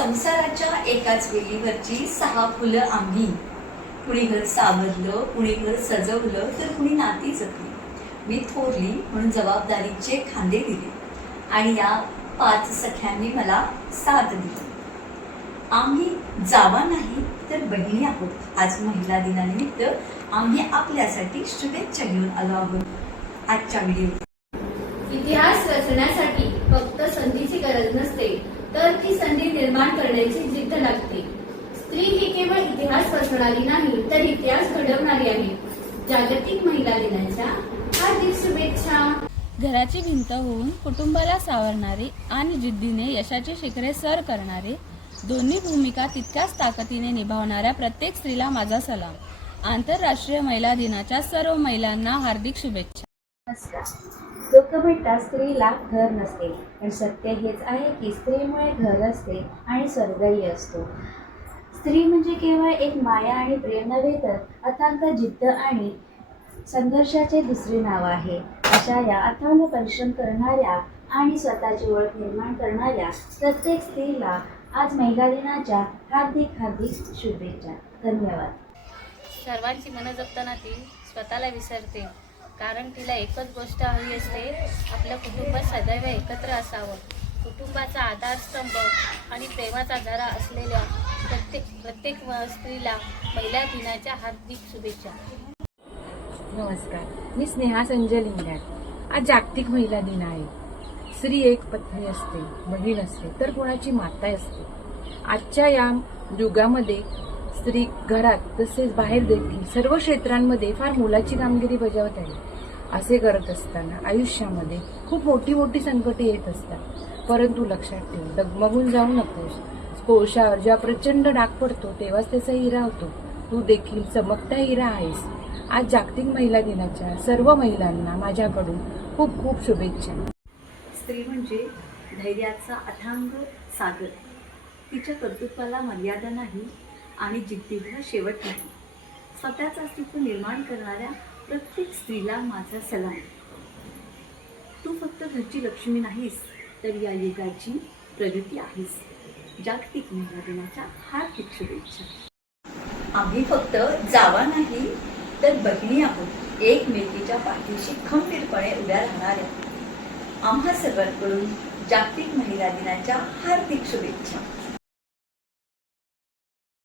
संसाराच्या एकाच वेलीवरची 6 फुलं आम्ही. कुणी घर सावरलं, कुणी घर सजवलं, तर कुणी नाती जपली. मी थोरली म्हणून जबाबदारीचे खांदे दिले आणि या 5 सख्यांनी मला साथ दिली. आम्ही जावा नाही तर बहिणी आहोत. आज महिला दिनानिमित्त आम्ही आपल्यासाठी शुभेच्छा घेऊन आलो आहोत. आजच्या व्हिडिओ इतिहास रचण्यासाठी फक्त संधीची गरज नसते, तर ती संधी निर्माण करण्याची जिद्द लागते. स्त्री ही केवळ इतिहास रचणारी नाही, तर इतिहास घडवणारी आहे. जागतिक महिला दिनाच्या हार्दिक शुभेच्छा. घराची भिंत होऊन कुटुंबाला सावरणारे आणि जिद्दीने यशाचे शिखरे सर करणारे, दोन्ही भूमिका तितक्याच ताकदीने निभावणाऱ्या प्रत्येक स्त्रीला माझा सलाम. आंतरराष्ट्रीय महिला दिनाच्या सर्व महिलांना हार्दिक शुभेच्छा. नमस्कार. लोक म्हणतात स्त्रीला घर नसते, पण सत्य हेच आहे की स्त्रीमुळे घर असते आणि स्वर्गही असतो. स्त्री म्हणजे केवळ एक माया आणि प्रेम नव्हे, तर अथांग जिद्द आणि संघर्षाचे दुसरे नाव आहे. अशा या अथांग परिश्रम करणाऱ्या आणि स्वतःची ओळख निर्माण करणाऱ्या प्रत्येक स्त्रीला आज महिला दिनाच्या हार्दिक हार्दिक शुभेच्छा. धन्यवाद. सर्वांची मनं जपताना ती स्वतःला विसरते, कारण तिला एकच गोष्ट हवी असते, आपलं कुटुंब सदैव एकत्र असावं. कुटुंबाचा आधारस्तंभ आणि प्रेमाचा झरा असलेल्या प्रत्येक स्त्रीला महिला दिनाच्या हार्दिक शुभेच्छा. नमस्कार. मी स्नेहा संजय लिंगायत. आज जागतिक महिला दिन आहे. स्त्री एक पत्नी असते, बहीण असते, तर कोणाची माता असते. आजच्या या युगामध्ये स्त्री घरात तसेच बाहेर देखील सर्व क्षेत्रांमध्ये फार मोलाची कामगिरी बजावत आहे. असे करत असताना आयुष्यामध्ये खूप मोठी मोठी संकटे येत असतात, परंतु लक्षात ठेव, डगमगून जाऊ नकोस. कोळशावर जेव्हा प्रचंड डाग पडतो तेव्हाच त्याचा हिरा होतो. तू देखील चमकता हिरा आहेस. आज जागतिक महिला दिनाच्या सर्व महिलांना माझ्याकडून खूप खूप शुभेच्छा. स्त्री म्हणजे धैर्याचा अथांग सागर. तिच्या कर्तृत्वाला मर्यादा नाही आणि जिद्दीला शेवट नाही. स्वतःचं अस्तित्व निर्माण करणाऱ्या प्रत्येक स्त्रीला माझा सलाम. तू फक्त घरची लक्ष्मी नाहीस, तर या युगाची प्रगती आहेस. जागतिक महिला दिनाच्या हार्दिक शुभेच्छा. आम्ही फक्त जावा नाही तर बहिणी आहोत. एकमेकीच्या पाठीशी खंबीरपणे उभ्या राहणाऱ्या. आम्हा सर्वांकडून जागतिक महिला दिनाच्या हार्दिक शुभेच्छा.